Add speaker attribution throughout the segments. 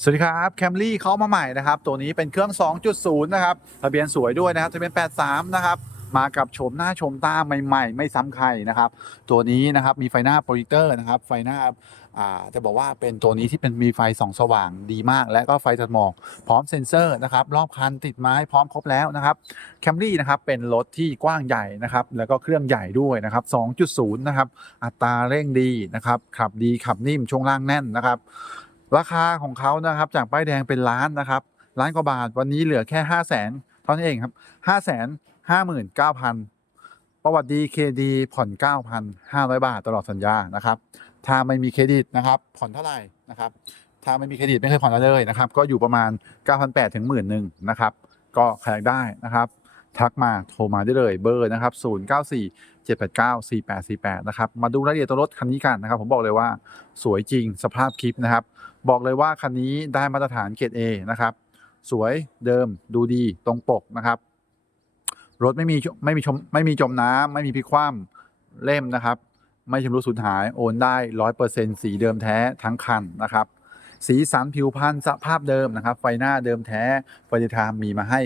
Speaker 1: สวัสดีครับแคมรี่เข้ามาใหม่นะครับ ตัวนี้เป็นเครื่อง 2.0 นะครับ ทะเบียนสวยด้วยนะครับทะเบียน 83 นะครับ มากับโฉมหน้าโฉมตาใหม่ ๆ ไม่ซ้ำใครนะครับ ตัวนี้นะครับมีไฟหน้าโปรเจคเตอร์นะครับ ไฟหน้าอ่าจะบอกว่าเป็นตัวนี้ที่เป็นมีไฟส่องสว่างดีมาก และก็ไฟตัดหมอกพร้อมเซ็นเซอร์นะครับ รอบคันติดไม้พร้อมครบแล้วนะครับแคมรี่นะครับเป็นรถที่กว้างใหญ่นะครับ แล้วก็เครื่องใหญ่ด้วยนะครับ 2.0 นะครับ อัตราเร่งดีนะครับ ขับดีขับนิ่มช่วงล่างแน่นนะครับ ราคาของเขานะครับจากป้ายแดงเป็นล้านนะครับล้านกว่าบาทวันนี้เหลือแค่ห้าแสนเท่านั้นเองครับห้าแสนห้าหมื่นเก้าพันประวัติดีเคดีผ่อนเก้าพันห้าร้อยบาทตลอดสัญญานะครับ ถ้าไม่มีเครดิตนะครับ ผ่อนเท่าไหร่นะครับ ถ้าไม่มีเครดิตไม่เคยผ่อนอะไรเลยนะครับ ก็อยู่ประมาณ 9,800ถึงหมื่นหนึ่งนะครับ ก็ใครอยากได้นะครับ ทักมาโทรมาได้เลยเบอร์นะครับ094 789 4848 นะครับ มาดูรายละเอียดตัวรถคันนี้กันนะครับ ผมบอกเลยว่าสวยจริงสภาพคลิปนะครับ บอกเลยว่าคันนี้ได้มาตรฐานเกรด A นะครับ สวยเดิมดูดีตรงปกนะครับ รถไม่มีไม่มีชมไม่มีจมน้ำไม่มีพลิกคว่ำเล่มนะครับ ไม่ชำรุดสูญหายโอนได้ร้อยเปอร์เซ็นสีเดิมแท้ทั้งคันนะครับสีสันผิวพรรณสภาพเดิมนะครับ ไฟหน้าเดิมแท้ไฟเดทามมีมาให้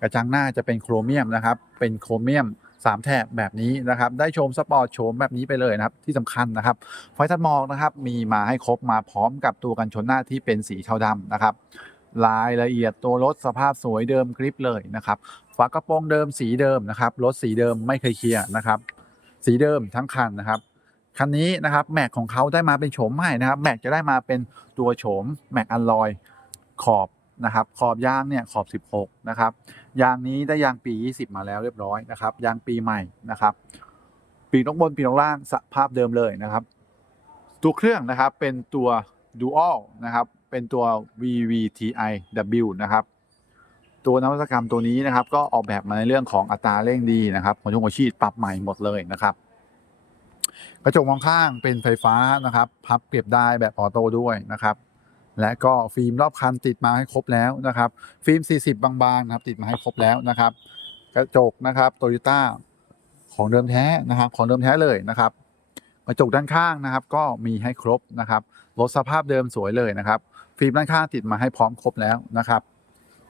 Speaker 1: กระจังหน้าจะเป็นโครเมียมนะครับ เป็นโครเมียม สามแถบแบบนี้นะครับได้ชมสปอร์ตโฉมแบบนี้ไปเลยนะครับที่สำคัญนะครับไฟตัดมอกนะครับมีมาให้ครบมาพร้อมกับตัวกันชนหน้าที่เป็นสีเทาดำนะครับรายละเอียดตัวรถสภาพสวยเดิมกริปเลยนะครับฝากระโปรงเดิมสีเดิมนะครับรถสีเดิมไม่เคยเคลียร์นะครับสีเดิมทั้งคันนะครับคันนี้นะครับแม็กของเขาได้มาเป็นโฉมใหม่นะครับแม็กจะได้มาเป็นตัวโฉมแม็กอัลลอยขอบ นะครับขอบยางเนี่ยขอบ 16นะครับยางนี้ได้ยางปี 20 มาแล้วเรียบร้อยนะครับยางปีใหม่นะครับ ปีนกบนปีนกล่างสภาพเดิมเลยนะครับ ตัวเครื่องนะครับเป็นตัว Dual นะครับเป็นตัว VVTi-W นะครับตัวนวัตกรรมตัวนี้นะครับ ก็ออกแบบมาในเรื่องของอัตราเร่งดีนะครับหัวชงหัวฉีดปรับใหม่หมดเลยนะครับ กระจกมองข้างเป็นไฟฟ้านะครับ พับเก็บได้แบบออโต้ด้วยนะครับ และก็ฟิล์มรอบคันติดมาให้ครบแล้วนะครับ ฟิล์ม 40 บางๆนะครับติดมาให้ครบแล้วนะครับ กระจกนะครับโตโยต้าของเดิมแท้นะครับ ของเดิมแท้เลยนะครับ กระจกด้านข้างนะครับ ก็มีให้ครบนะครับรถสภาพเดิมสวยเลยนะครับ ฟิล์มด้านข้างติดมาให้พร้อมครบแล้วนะครับ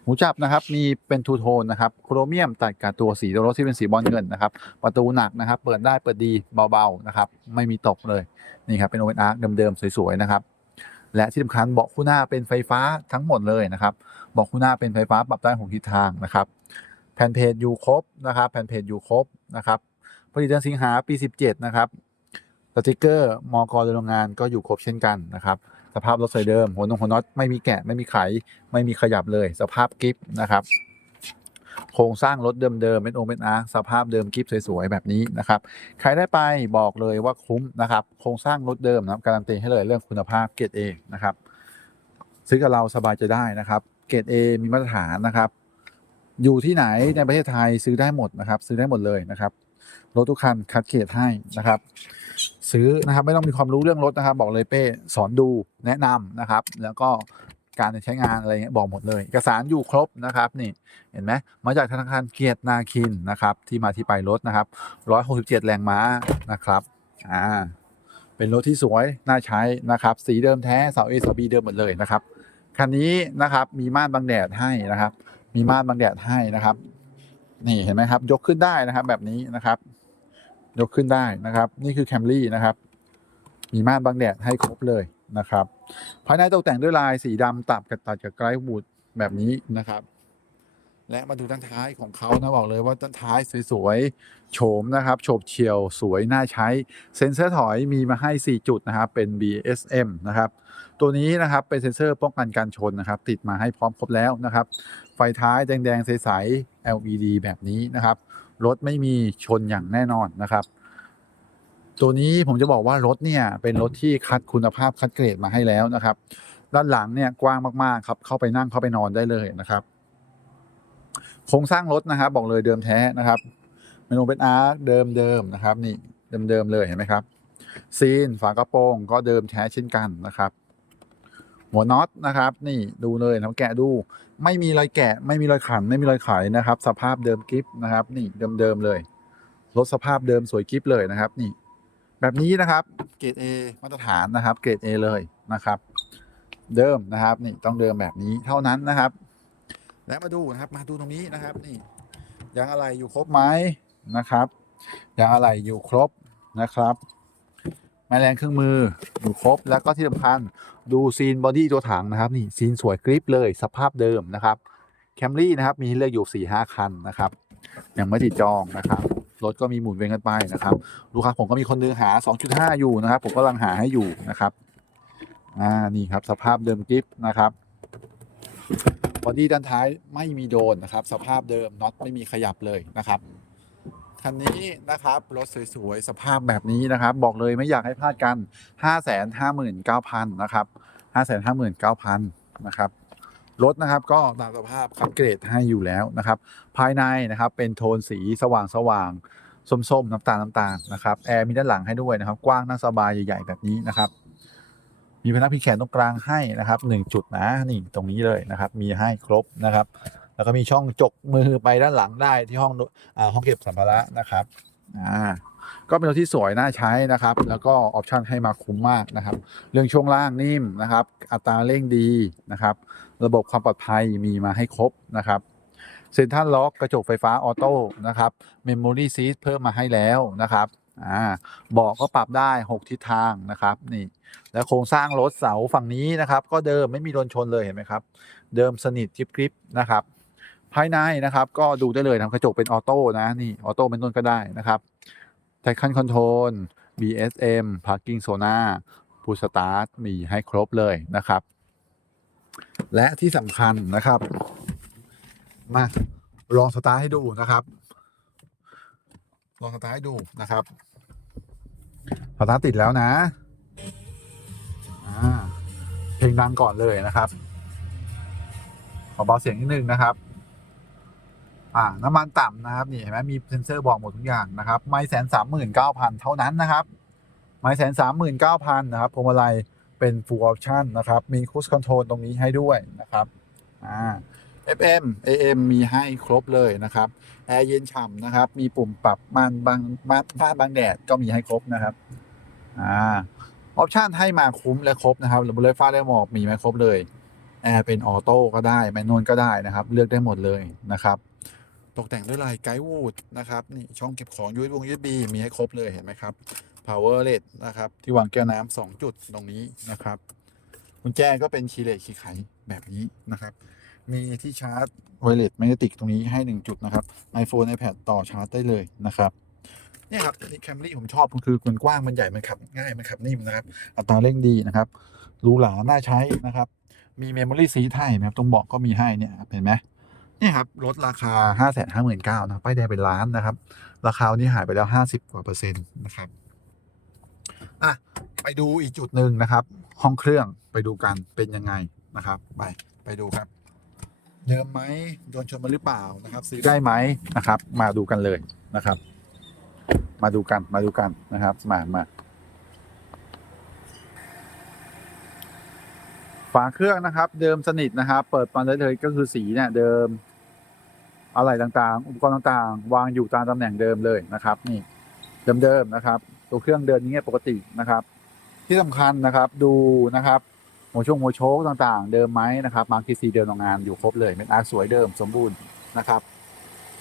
Speaker 1: หูจับนะครับมีเป็นทูโทนนะครับโครเมียมตัดกับตัวสีตัวรถที่เป็นสีบอลเงินนะครับ ประตูหนักนะครับ เปิดได้เปิดดีเบาๆนะครับ ไม่มีตกเลยนี่ครับเป็นโอเวนอาร์เดิมๆสวยๆนะครับ และที่สำคัญเบาะคู่หน้าเป็นไฟฟ้าทั้งหมดเลยนะครับเบาะคู่หน้าเป็นไฟฟ้าปรับได้หกทิศทางนะครับ แผ่นเพจอยู่ครบนะครับ แผ่นเพจอยู่ครบนะครับผลิตเดือนสิงหาปี 17 นะครับสติกเกอร์มอกรโรงงานก็อยู่ครบเช่นกันนะครับ สภาพรถใส่เดิม หัวนงหัวน็อตไม่มีแกะไม่มีไข ไม่มีขยับเลย สภาพกิฟต์นะครับ โครงสร้างรถเดิมๆเป็นองค์เป็นอาร์คสภาพเดิมกิฟสวยๆแบบนี้นะครับใครได้ไปบอกเลยว่าคุ้มนะครับโครงสร้างรถเดิมนะครับการันตีให้เลยเรื่องคุณภาพเกรดเอนะครับซื้อกับเราสบายใจะได้นะครับเกรด A มีมาตรฐานนะครับ อยู่ที่ไหนในประเทศไทยซื้อได้หมดนะครับ ซื้อได้หมดเลยนะครับรถทุกคันคัดเกรดให้นะครับ ซื้อนะครับไม่ต้องมีความรู้เรื่องรถนะครับ บอกเลยเป้สอนดูแนะนำนะครับ แล้วก็ การใช้งานอะไรเงี้ยบอกหมดเลยเอกสารอยู่ครบนะครับนี่เห็นไหมมาจากธนาคารเกียรตินาคินนะครับ ที่มาที่ไปรถนะครับ 167 แรงม้านะครับอ่าเป็นรถที่สวยน่าใช้นะครับ สีเดิมแท้เสา A เสา B เดิมหมดเลยนะครับคันนี้นะครับมีม่านบังแดดให้นะครับ มีม่านบังแดดให้นะครับ นี่เห็นไหมครับ ยกขึ้นได้นะครับ แบบนี้นะครับ ยกขึ้นได้นะครับ นี่คือแคมรี่นะครับ มีม่านบังแดดให้ครบเลย นะครับ ภายในตกแต่งด้วยลายสีดำตัดกับตัดกับไกด์วูดแบบนี้นะครับ และมาดูด้านท้ายของเขานะบอกเลยว่าด้านท้ายสวยๆโฉมนะครับโฉบเฉียวสวยน่าใช้ เซ็นเซอร์ถอยมีมาให้ 4 จุดนะครับ เป็น BSM นะครับ ตัวนี้นะครับเป็นเซ็นเซอร์ป้องกันการชนนะครับ ติดมาให้พร้อมครบแล้วนะครับ ไฟท้ายแดงๆใสๆ LED แบบนี้นะครับรถไม่มีชนอย่างแน่นอนนะครับ ตัวนี้ผมจะบอกว่ารถเนี่ยเป็นรถที่คัดคุณภาพคัดเกรดมาให้แล้วนะครับ ด้านหลังเนี่ยกว้างมากๆครับเข้าไปนั่งเข้าไปนอนได้เลยนะครับโครงสร้างรถนะครับ บอกเลยเดิมแท้นะครับเมนูเป็นอาร์คเดิมเดิมๆนะครับ นี่เดิมๆเลยเห็นไหมครับ ซีนฝากระโปรงก็เดิมแท้เช่นกันนะครับหัวน็อตนะครับ นี่ดูเลยนะแกะดู ไม่มีรอยแกะ ไม่มีรอยขัน ไม่มีรอยไขนะครับ สภาพเดิมกริฟนะครับ นี่เดิมๆเลยรถสภาพเดิมสวยกริฟเลยนะครับ นี่ แบบนี้นะครับเกรด A มาตรฐานนะครับเกรด A เลยนะครับ เดิมนะครับนี่ต้องเดิมแบบนี้เท่านั้นนะครับ และมาดูนะครับมาดูตรงนี้นะครับนี่ยางอะไรอยู่ครบไหมนะครับยางอะไรอยู่ครบนะครับแม่แรงเครื่องมืออยู่ครบแล้วก็ที่สำคัญดูซีนบอดี้ตัวถังนะครับนี่ซีนสวยกริปเลยสภาพเดิมนะครับแคมรี่นะครับมีให้เลือกอยู่4ี่ห้าคันนะครับยังไม่ติดจองนะครับ รถก็มีหมุนเวียนกันไปนะครับ ลูกค้าผมก็มีคนนึงหา 2.5 อยู่นะครับ ผมก็กำลังหาให้อยู่นะครับอ่านี่ครับสภาพเดิมกริปนะครับบอดี้ด้านท้ายไม่มีโดนนะครับ สภาพเดิมน็อตไม่มีขยับเลยนะครับคันนี้นะครับรถสวยๆสภาพแบบนี้นะครับ บอกเลยไม่อยากให้พลาดกัน 5 5 9 0 0 0 นะครับ 5 5 9 0 0 0 นะครับ รถนะครับก็ตามสภาพคัดเกรดให้อยู่แล้วนะครับ ภายในนะครับเป็นโทนสีสว่างสว่างส้มๆน้ำตาลน้ำตาลนะครับแอร์มีด้านหลังให้ด้วยนะครับ กว้างนั่งสบายใหญ่ๆแบบนี้นะครับ มีพนักพิงแขนตรงกลางให้นะครับหนึ่งจุดนะนี่ตรงนี้เลยนะครับ มีให้ครบนะครับ แล้วก็มีช่องจกมือไปด้านหลังได้ที่ห้องอ่าห้องเก็บสัมภาระนะครับอ่าก็เป็นรถที่สวยน่าใช้นะครับ แล้วก็ออปชันให้มาคุ้มมากนะครับ เรื่องช่วงล่างนิ่มนะครับ อัตราเร่งดีนะครับ ระบบความปลอดภัยมีมาให้ครบนะครับเซ็นทรัลล็อกกระจกไฟฟ้าออโต้นะครับเมมโมรี่ซีทเพิ่มมาให้แล้วนะครับอ่าเบาะก็ปรับได้ 6 ทิศทางนะครับนี่แล้วโครงสร้างรถเสาฝั่งนี้นะครับ ก็เดิมไม่มีโดนชนเลยเห็นไหมครับ เดิมสนิทจิบกริปนะครับ ภายในนะครับ ก็ดูได้เลยทำกระจกเป็นออโต้นะนี่ออโต้เป็นต้นก็ได้นะครับไทคันคอนโทรล BSM Parking Zona พูสตาร์ทมีให้ครบเลยนะครับ และที่สำคัญนะครับ มาลองสตาร์ทให้ดูนะครับ ลองสตาร์ทให้ดูนะครับสตาร์ทติดแล้วนะเพลงดังก่อนเลยนะครับ ขอเบาเสียงนิดนึงนะครับ อ่า น้ำมันต่ำนะครับ นี่เห็นไหมมีเซ็นเซอร์บอกหมดทุกอย่างนะครับ ไม่แสนสามหมื่นเก้าพันเท่านั้นนะครับ ไม่แสนสามหมื่นเก้าพันนะครับพวงมาลัย เป็น full option นะครับ มี cruise control ตรงนี้ให้ด้วยนะครับอ่า FM AM มีให้ครบเลยนะครับ แอร์เย็นฉ่ำนะครับ มีปุ่มปรับม่านบางม่านม่านบางแดดก็มีให้ครบนะครับอ่าออปชันให้มาคุ้มและครบนะครับระบบไฟฟ้าได้หมอกมีไหมครบเลย แอร์เป็นออโต้ก็ได้ แมนนวลก็ได้นะครับ เลือกได้หมดเลยนะครับ ตกแต่งด้วยลายไกด์วูดนะครับ นี่ช่องเก็บของ USB วง USB มีให้ครบเลยเห็นไหมครับ power LED นะครับ ที่วางแก้วน้ำสองจุดตรงนี้นะครับกุญแจก็เป็นคีย์เลสคีย์ไขแบบนี้นะครับ มีที่ชาร์จไวเลสแมกเนติกตรงนี้ให้หนึ่งจุดนะครับ iPhone iPad ต่อชาร์จได้เลยนะครับเนี่ยครับนี่แคมรี่ผมชอบมันคือมันกว้างมันใหญ่มันขับง่ายมันขับนิ่มนะครับ อัตราเร่งดีนะครับหรูหราน่าใช้นะครับ มีเมมโมรี่ซีไทยนะครับตรงเบาะก็มีให้เนี่ยเห็นไหมนี่ครับลดราคา 5 5 9 0 0 0นะป้ายแดงเป็นล้านนะครับ ราคานี้หายไปแล้ว 50 กว่าเปอร์เซ็นต์นะครับ อะไปดูอีกจุดหนึ่งนะครับ ห้องเครื่องไปดูกันเป็นยังไงนะครับ ไปไปดูครับ เดิมไหมโดนชนมาหรือเปล่านะครับ ซื้อได้ไหมนะครับ มาดูกันเลยนะครับ มาดูกันมาดูกันนะครับมามาฝาเครื่องนะครับ เดิมสนิทนะครับ เปิดมาได้เลยก็คือสีเนี่ย เดิม อะไรต่างๆ อุปกรณ์ต่างๆ วางอยู่ตามตำแหน่งเดิมเลยนะครับ นี่ เดิมๆนะครับ ตัวเครื่องเดินอย่างเงี้ยปกตินะครับ ที่สำคัญนะครับดูนะครับหัวช่วงหัวโชคต่างๆ เดิมไหมนะครับมาร์คีซีเดิมโรงงานอยู่ครบเลยเป็นอาร์สวยเดิมสมบูรณ์นะครับ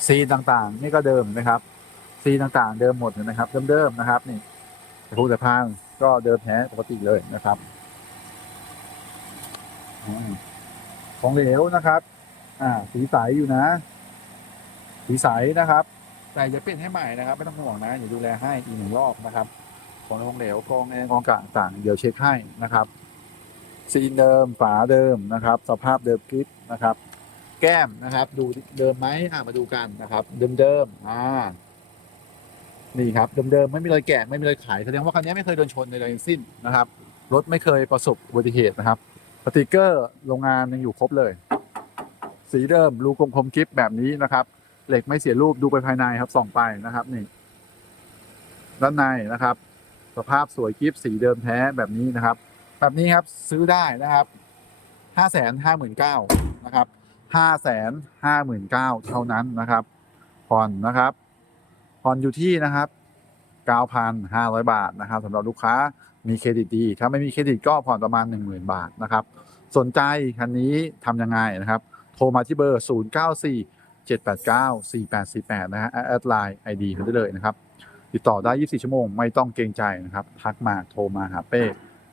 Speaker 1: ซีต่างๆ นี่ก็เดิมนะครับซีต่างๆ เดิมหมดเลยนะครับ เดิมๆนะครับนี่แต่พวกแต่พางก็เดิมแท้ปกติเลยนะครับของเหลวนะครับ อ่า สีใสอยู่นะ สีใสนะครับ แต่จะเปลี่ยนให้ใหม่นะครับ ไม่ต้องห่วงนะเดี๋ยวดูแลให้อีกหนึ่งรอบนะครับของของเหลวกองแอร์กองกะต่างเดี๋ยวเช็คให้นะครับซีนเดิมฝาเดิมนะครับ สภาพเดิมคลิปนะครับ แก้มนะครับ ดูเดิมไหมอ่ามาดูกันนะครับ เดิมๆอ่านี่ครับเดิมๆไม่มีรอยแกะไม่มีรอยไขแสดงว่าคันนี้ไม่เคยโดนชนใดๆทั้งสิ้นนะครับรถไม่เคยประสบอุบัติเหตุนะครับสติกเกอร์โรงงานยังอยู่ครบเลย สีเดิมรูกลมคมคลิปแบบนี้นะครับ เหล็กไม่เสียรูปดูไปภายในครับส่องไปนะครับนี่ ด้านในนะครับ สภาพสวยคลิปสีเดิมแท้แบบนี้นะครับ แบบนี้ครับซื้อได้นะครับห้าแสนห้าหมื่นเก้านะครับห้าแสนห้าหมื่นเก้าเท่านั้นนะครับ ผ่อนนะครับ ผ่อนอยู่ที่นะครับเก้าพันห้าร้อยบาทนะครับสำหรับลูกค้ามีเครดิตดี ถ้าไม่มีเครดิตก็ผ่อนประมาณหนึ่งหมื่นบาทนะครับ สนใจคันนี้ทำยังไงนะครับ โทรมาที่เบอร์ 0 7 8 9 4 8 4 8 นะฮะแอดไลน์ไอดีกันได้เลยนะครับ ติดต่อได้ 24 ชั่วโมง ไม่ต้องเกรงใจนะครับ ทักมาโทรมาหาเป้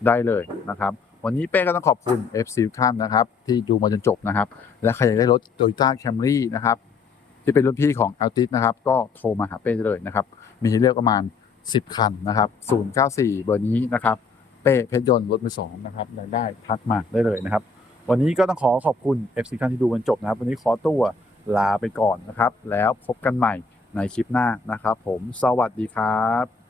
Speaker 1: ได้เลยนะครับ วันนี้เป้ก็ต้องขอบคุณ FC ทุกท่านนะครับ ที่ดูมาจนจบนะครับ และใครอยากได้รถ Toyota Camry นะครับ ที่เป็นรุ่นพี่ของ Altis นะครับ ก็โทรมาหาเป้ได้เลยนะครับ มีให้เลือกประมาณ 10 คันนะครับ 094 เบอร์นี้นะครับเป้เพชรยนต์รถมือสองนะครับรายได้ทักมาได้เลยนะครับ วันนี้ก็ต้องขอขอบคุณ FC ท่านที่ดูกันจบนะครับ วันนี้ขอตัว ลาไปก่อนนะครับ แล้วพบกันใหม่ในคลิปหน้านะครับ ผมสวัสดีครับ